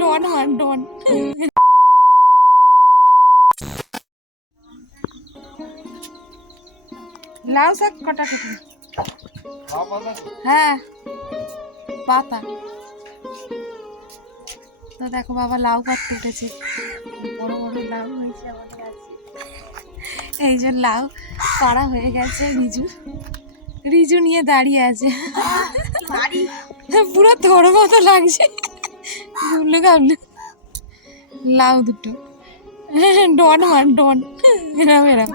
โดนหอนโดน লাউ শাক কটা কেটে হ্যাঁ পাতা তো দেখো বাবা লাউ পাত উঠেছে বড় হয়েছে আমাদের কাছে এই যে লাউ পাড়া হয়ে গেছে রিজু। রিজু নিয়ে দাঁড়িয়ে আছে। পুরো তোর মতো লাগছে। গুবলু গাবলু। লাউ দুটো। ডন মার ডন। এরম এরম।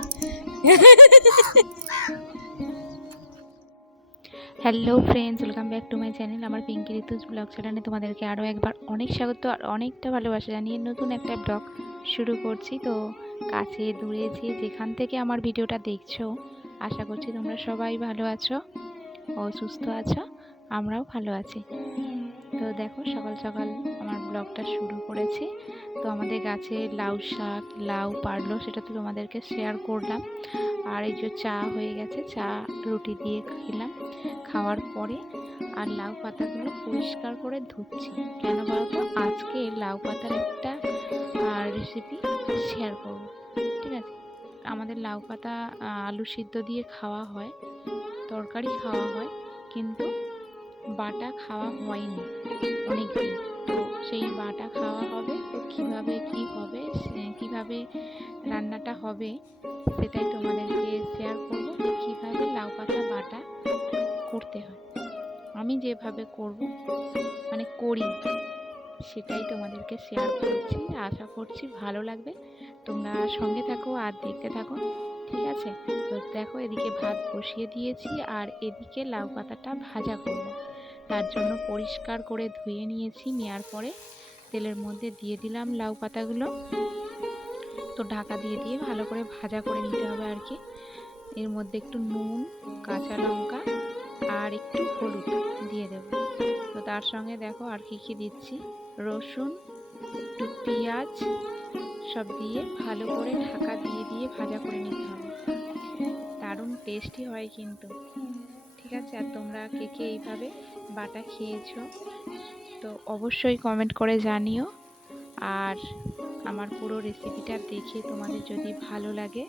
Hello friends welcome back to my channel আমার পিঙ্কি ঋতুজ ব্লগ চ্যানেলে তোমাদেরকে আরও একবার অনেক স্বাগত আর অনেকটা ভালোবাসা জানিয়ে নতুন একটা ব্লগ শুরু করছি। তো কাছে দূরে যে যেখান থেকে আমার ভিডিওটা দেখছ। আশা করছি তোমরা সবাই ভালো আছো ও সুস্থ আছো, আমরাও ভালো আছি। তো দেখো সকাল সকাল আমার ব্লগটা শুরু করেছি। তো আমাদের গাছে লাউ শাক, লাউ পারল সেটা তো তোমাদেরকে শেয়ার করলাম। আর এই যে চা হয়ে গেছে, চা রুটি দিয়ে খেলাম খাওয়ার পরে আর লাউ পাতাগুলো পরিষ্কার করে ধুচ্ছি। কেন বলতো? আজকে লাউ পাতার একটা রেসিপি শেয়ার করব। ঠিক আছে? আমাদের লাউ পাতা আলু সিদ্ধ দিয়ে খাওয়া হয়। তরকারি খাওয়া হয়, কিন্তু বাটা খাওয়া হয়নি অনেকদিন। তো সেই বাটা খাওয়া হবে, তো কীভাবে কি হবে কীভাবে রান্নাটা হবে সেটাই তোমাদেরকে শেয়ার করব যে কীভাবে লাউ পাতা বাটা করতে হয়। আমি যেভাবে করব মানে করি, সেটাই তোমাদেরকে শেয়ার করছি। আশা করছি ভালো লাগবে। তোমরা সঙ্গে থাকো আর দেখতে থাকো, ঠিক আছে? তো দেখো এদিকে ভাত বসিয়ে দিয়েছি আর এদিকে লাউ পাতাটা ভাজা করব। তার জন্য পরিষ্কার করে ধুয়ে নিয়েছি। নেওয়ার পরে তেলের মধ্যে দিয়ে দিলাম লাউ পাতাগুলো। তো ঢাকা দিয়ে দিয়ে ভালো করে ভাজা করে নিতে হবে আর কি। এর মধ্যে একটু নুন, কাঁচা লঙ্কা আর একটু হলুদ দিয়ে দেব। তো তার সঙ্গে দেখো আর কি কি দিচ্ছি। রসুন, একটু পেঁয়াজ সব দিয়ে ভালো করে ঢাকা দিয়ে দিয়ে ভাজা করে নিতে হবে। দারুণ টেস্টি হয় কিন্তু। ঠিক আছে? আর তোমরা কে কে এইভাবে বাটা খেয়েছো? তো অবশ্যই কমেন্ট করে জানিও। আর আমার পুরো রেসিপিটা দেখে তোমাদের যদি ভালো লাগে,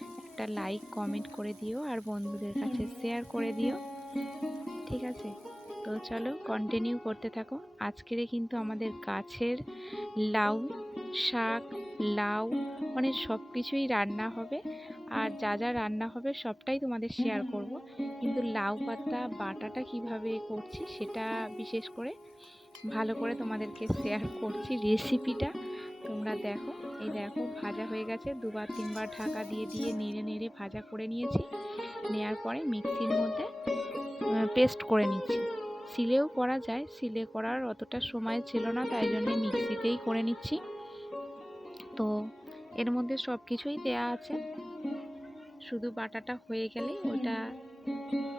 একটা লাইক কমেন্ট করে দিও আর বন্ধুদের কাছে শেয়ার করে দিও। ঠিক আছে? তো চলো কন্টিনিউ করতে থাকো। আজকের কিন্তু আমাদের গাছের লাউ, শাক, লাউ মানে সব কিছুই রান্না হবে। আর যা যা রান্না হবে সবটাই তোমাদের শেয়ার করব। কিন্তু লাউ পাতা, বাটাটা কীভাবে করছি সেটা বিশেষ করে ভালো করে তোমাদেরকে শেয়ার করছি রেসিপিটা তোমরা দেখো, এই দেখো ভাজা হয়ে গেছে। দুবার, তিনবার ঢাকা দিয়ে দিয়ে নেড়ে নেড়ে ভাজা করে নিয়েছি। নেওয়ার পরে মিক্সির মধ্যে পেস্ট করে নিচ্ছি। সিলেও করা যায় সিলে করার অতটা সময় ছিল না, তাই জন্য মিক্সিতেই করে নিচ্ছি। তো এর মধ্যে সব কিছুই দেয়া আছে। শুধু বাটাটা হয়ে গেলে ওটা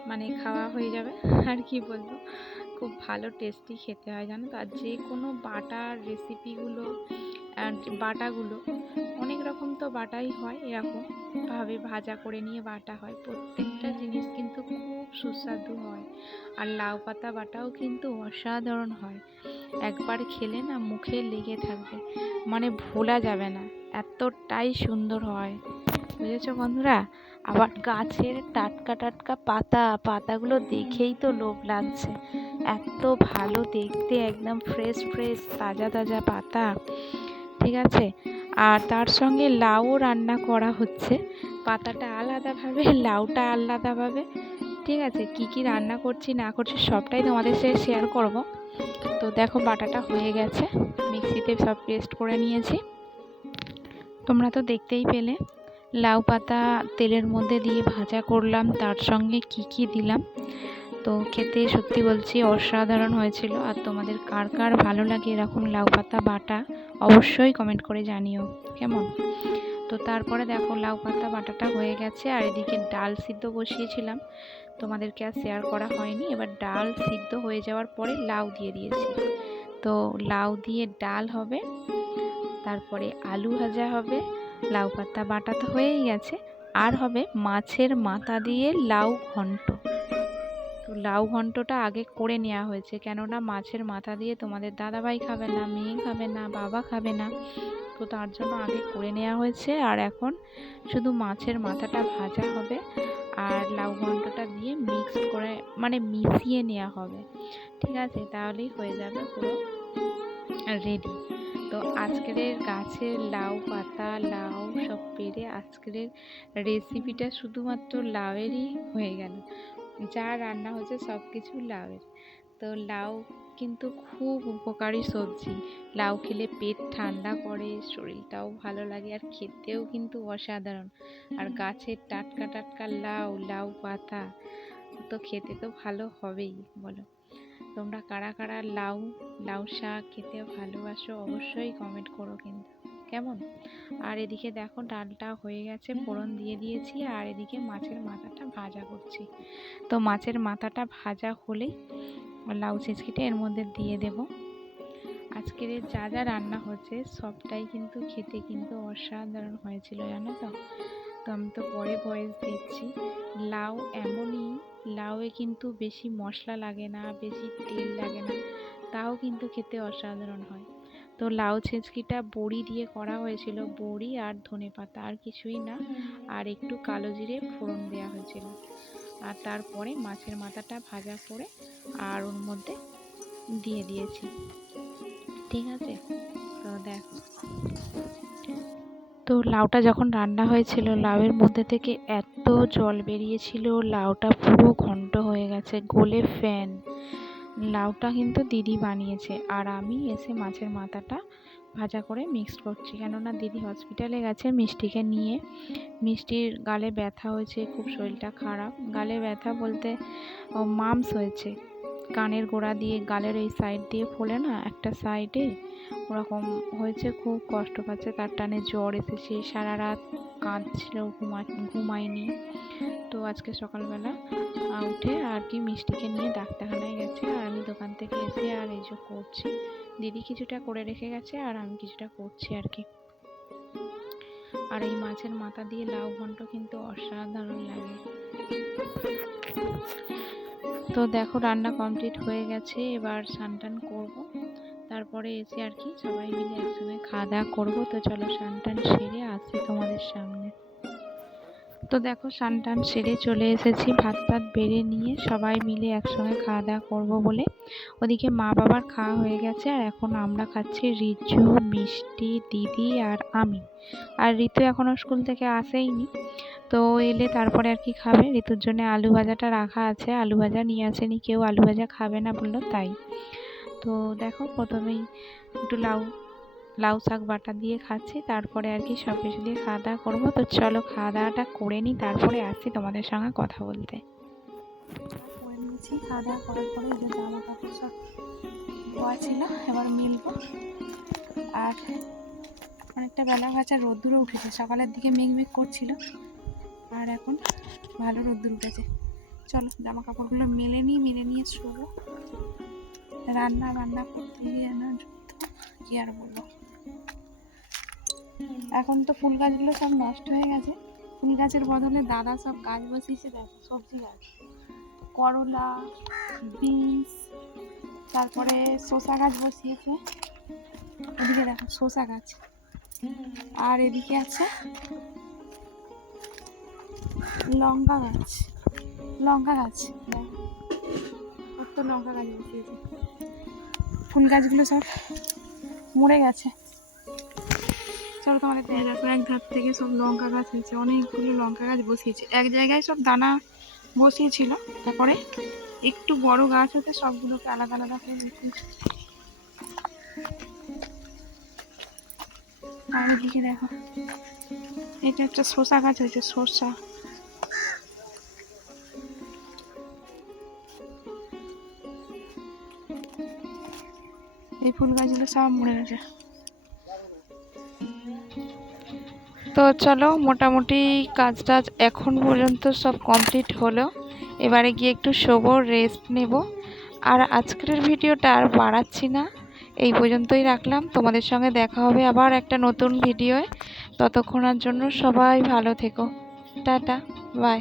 মানে খাওয়া হয়ে যাবে, আর কি বলব? খুব ভালো টেস্টি খেতে হয় জানো তো? আর যে কোনো বাটার রেসিপিগুলো বাটাগুলো, অনেক রকম তো বাটাই হয় এরকম। ভাবে ভাজা করে নিয়ে বাটা হয়। প্রত্যেকটা জিনিস কিন্তু খুব সুস্বাদু হয়। আর লাউ পাতা বাটাও কিন্তু অসাধারণ হয়। একবার খেলে না মুখে লেগে থাকবে। মানে ভোলা যাবে না। এতটাই সুন্দর হয়। বুঝেছ বন্ধুরা? আবার গাছের টাটকা টাটকা পাতা, পাতাগুলো দেখেই তো লোভ লাগছে। এত ভালো দেখতে, একদম ফ্রেশ ফ্রেশ তাজা তাজা পাতা। ঠিক আছে? আর তার সঙ্গে লাউও রান্না করা হচ্ছে। পাতাটা আলাদাভাবে, লাউটা আলাদাভাবে। ঠিক আছে? কি কি রান্না করছি, না করছি সবটাই তোমাদের সাথে শেয়ার করব। তো দেখো বাটাটা হয়ে গেছে। মিক্সিতে সব পেস্ট করে নিয়েছি। তোমরা তো দেখতেই পেলে। লাউ পাতা তেলের মধ্যে দিয়ে ভাজা করলাম, তার সঙ্গে কি কি দিলাম? তো খেতে সত্যি বলছি অসাধারণ হয়েছিল। আর তোমাদের কার কার ভালো লাগে এরকম লাউ পাতা বাটা, অবশ্যই কমেন্ট করে জানিও, কেমন? তো তারপরে দেখো লাউ পাতা বাটাটা হয়ে গেছে, আর এদিকে ডাল সিদ্ধ বসিয়েছিলাম। তোমাদেরকে আর শেয়ার করা হয়নি, এবার ডাল সিদ্ধ হয়ে যাওয়ার পরে লাউ দিয়ে দিয়েছি। তো লাউ দিয়ে ডাল হবে, তারপরে আলু ভাজা হবে লাউ পাতা বাটা তো হয়েই গেছে। আর হবে মাছের মাথা দিয়ে লাউ ঘন্ট। তো লাউ ঘন্টটা আগে করে নেওয়া হয়েছে। কেননা মাছের মাথা দিয়ে তোমাদের দাদাভাই খাবে না, মেয়ে খাবে না, বাবা খাবে না। তো তার জন্য আগে করে নেওয়া হয়েছে। আর এখন শুধু মাছের মাথাটা ভাজা হবে আর লাউ ঘন্টটা দিয়ে মিক্স করে মানে মিশিয়ে নেওয়া হবে। ঠিক আছে, তাহলেই হয়ে যাবে পুরো রেডি তো আজকের গাছের লাউ পাতা, লাউ সব পেরে আজকের রেসিপিটা শুধুমাত্র লাউয়েরই হয়ে গেল। যা রান্না হচ্ছে সব কিছু লাউয়ের। তো লাউ কিন্তু খুব উপকারী সবজি। লাউ খেলে পেট ঠান্ডা করে, শরীরটাও ভালো লাগে আর খেতেও কিন্তু অসাধারণ। আর গাছের টাটকা টাটকা লাউ লাউ পাতা, তো খেতে তো ভালো হবেই, বলো। তোমরা কারা কারা লাউ লাউ শাক খেতে ভালোবাসো অবশ্যই কমেন্ট করো কিন্তু, কেমন? আর এদিকে দেখো ডালটা হয়ে গেছে, ফোড়ন দিয়ে দিয়েছি আর এদিকে মাছের মাথাটা ভাজা করছি। তো মাছের মাথাটা ভাজা হলেই লাউ ছেঁচকিটা এর মধ্যে দিয়ে দেব। আজকের যা যা রান্না হচ্ছে সবটাই কিন্তু খেতে কিন্তু অসাধারণ হয়েছিল, জানো তো? তো আমি তো পরে ভয়েস দিচ্ছি। লাউ এমনই লাউয়ে কিন্তু বেশি মশলা লাগে না, বেশি তেল লাগে না, তাও কিন্তু খেতে অসাধারণ হয়। তো লাউ ছেঁচকিটা বড়ি দিয়ে করা হয়েছিল, বড়ি আর ধনে পাতা আর কিছুই না, আর একটু কালো জিরে ফোড়ন দেওয়া হয়েছিল। আর তারপরে মাছের মাথাটা ভাজা করে আর ওর মধ্যে দিয়ে দিয়েছি। ঠিক আছে? তো দেখো। তো লাউটা যখন রান্না হয়েছিল, লাউয়ের মধ্যে থেকে এত জল বেরিয়েছিল, লাউটা পুরো ঘন্ট হয়ে গেছে, গোলে ফ্যান। লাউটা কিন্তু দিদি বানিয়েছে আর আমি এসে মাছের মাথাটা ভাজা করে মিক্স করছি। কেননা দিদি হসপিটালে গেছে মিষ্টিকে নিয়ে। মিষ্টির গালে ব্যথা হয়েছে, খুব শরীরটা খারাপ। গালে ব্যথা বলতে মামস হয়েছে। কানের গোড়া দিয়ে, গালের এই সাইড দিয়ে ফোলে না, একটা সাইডে ওরকম হয়েছে, খুব কষ্ট পাচ্ছে। তার টানে জ্বর এসেছে, সারা রাত কাঁদছিল ঘুমা ঘুমায়নি। তো আজকে সকালবেলা উঠে আর কি মিষ্টিকে নিয়ে ডাক্তারখানায় গেছে আর আমি দোকান থেকে এসে আর এই যে করছি। দিদি কিছুটা করে রেখে গেছে আর আমি কিছুটা করছি আর কি। আর এই মাছের মাথা দিয়ে লাউ ঘন্ট কিন্তু অসাধারণ লাগে। তো দেখো, রান্না কমপ্লিট হয়ে গেছে। এবার স্নান টান করব। তারপরে এসে আর কি সবাই মিলে একসঙ্গে খাওয়া দাওয়া করব। তো চলো স্নান টান সেরে আসি তোমাদের সামনে। তো দেখো স্নান টান সেরে চলে এসেছি, ভাত টাত বেড়ে নিয়ে সবাই মিলে একসঙ্গে খাওয়া দাওয়া করব বলে। ওদিকে মা বাবার খাওয়া হয়ে গেছে আর এখন আমরা খাচ্ছি রিজু, মিষ্টি, দিদি আর আমি। আর ঋতু এখনও স্কুল থেকে আসেইনি, তো এলে তারপরে আর কি খাবে? ঋতুর জন্য আলু ভাজাটা রাখা আছে, আলু ভাজা নিয়ে আসেনি, কেউ আলু ভাজা খাবে না বলল, তাই। তো দেখো প্রথমেই একটু লাউ লাউ শাক বাটা দিয়ে খাচ্ছি, তারপরে আর কি সব কিছু দিয়ে খাওয়া দাওয়া করব। তো চলো খাওয়া দাওয়াটা করে নিই, তারপরে আসছি তোমাদের সঙ্গে কথা বলতে। খাওয়া দাওয়া করার পরে জামা কাপড় সব ছিল, এবার মিলবো। আর অনেকটা বেলা গাছা, রোদ্দুরও উঠেছে, সকালের দিকে মেঘ মেঘ করছিল, আর এখন ভালো রোদ্দুর উঠেছে। চলো জামা কাপড়গুলো মেলে নিয়ে মেলে নিয়ে শোবো। রান্না বান্না করতে গিয়ে না কি আর বলব? এখন তো ফুল গাছগুলো সব নষ্ট হয়ে গেছে। ফুল গাছের বদলে দাদা সব গাছ বসিয়েছে, দেখো, সবজি গাছ। করলা, বিনস, তারপরে শসা গাছ বসিয়েছে। এদিকে দেখো, শসা গাছ। আর এদিকে আছে লঙ্কা গাছ। লঙ্কা গাছ কত লঙ্কা গাছ বসিয়েছে। ফুল গাছগুলো সব মরে গেছে। চলো তোমাদের দেখে এক ধার থেকে সব লঙ্কা গাছ হয়েছে, অনেকগুলো লঙ্কা গাছ বসিয়েছে। এক জায়গায় সব দানা বসিয়েছিল, তারপরে একটু বড় গাছ হতে সবগুলোকে আলাদা আলাদা করে আর দেখো, এটা একটা শসা গাছ হয়েছে, শসা। এই ফুল গাছগুলো সব মরে গেছে। তো চলো, মোটামুটি কাজ টাজ এখন পর্যন্ত সব কমপ্লিট হলো। এবারে গিয়ে একটু শোবো রেস্ট নেব। আর আজকের ভিডিওটা আর বাড়াচ্ছি না। এই পর্যন্তই রাখলাম। তোমাদের সঙ্গে দেখা হবে আবার একটা নতুন ভিডিওয়। ততক্ষণের জন্য সবাই ভালো থেকো। Tata bye